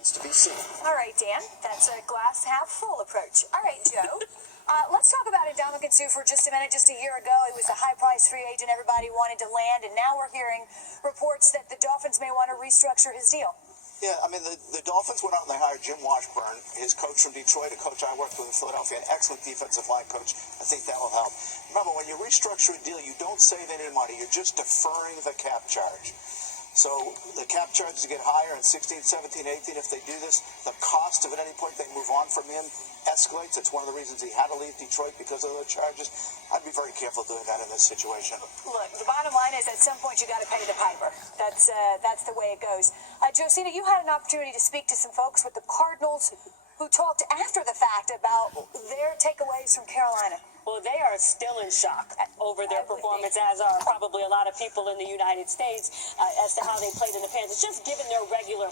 Needs to be seen. All right, Dan, that's a glass half full approach. All right, Joe. Let's talk about Ndamukong Suh for just a minute. Just a year ago, he was a high-priced free agent everybody wanted to land, and now we're hearing reports that the Dolphins may want to restructure his deal. Yeah, I mean, the Dolphins went out and they hired Jim Washburn, his coach from Detroit, a coach I worked with in Philadelphia, an excellent defensive line coach. I think that will help. Remember, when you restructure a deal, you don't save any money. You're just deferring the cap charge. So the cap charges get higher in 16, 17, 18. If they do this, the cost of at any point they move on from him escalates. It's one of the reasons he had to leave Detroit because of those charges. I'd be very careful doing that in this situation. Look, the bottom line is at some point you got to pay the piper. That's the way it goes. Josina, you had an opportunity to speak to some folks with the Cardinals who talked after the fact about their takeaways from Carolina. Well, they are still in shock over their performance, as are probably a lot of people in the United States, as to how they played in the Panthers, just given their regular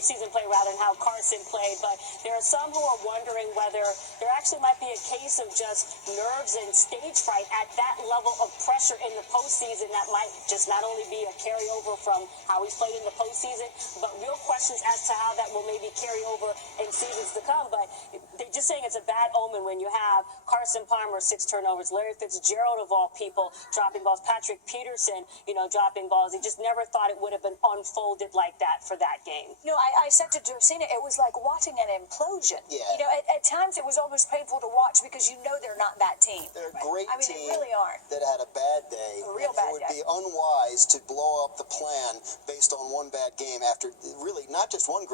season play rather, and how Carson played. But there are some who are wondering whether there actually might be a case of just nerves and stage fright at that level of pressure in the postseason that might just not only be a carryover from how he's played in the postseason, but real questions as to how that will maybe carry over in seasons to come. But they're just saying it's a bad omen when you have Carson Palmer, 6 turnovers, Larry Fitzgerald, of all people, dropping balls, Patrick Peterson, dropping balls. He just never thought it would have been unfolded like that for that game. I said to Josina, it was like watching an implosion. Yeah. At times it was almost painful to watch because they're not that team. They're a great team. They really aren't. That had a bad day. A real bad day. It would be unwise to blow up the plan based on one bad game after really not just one great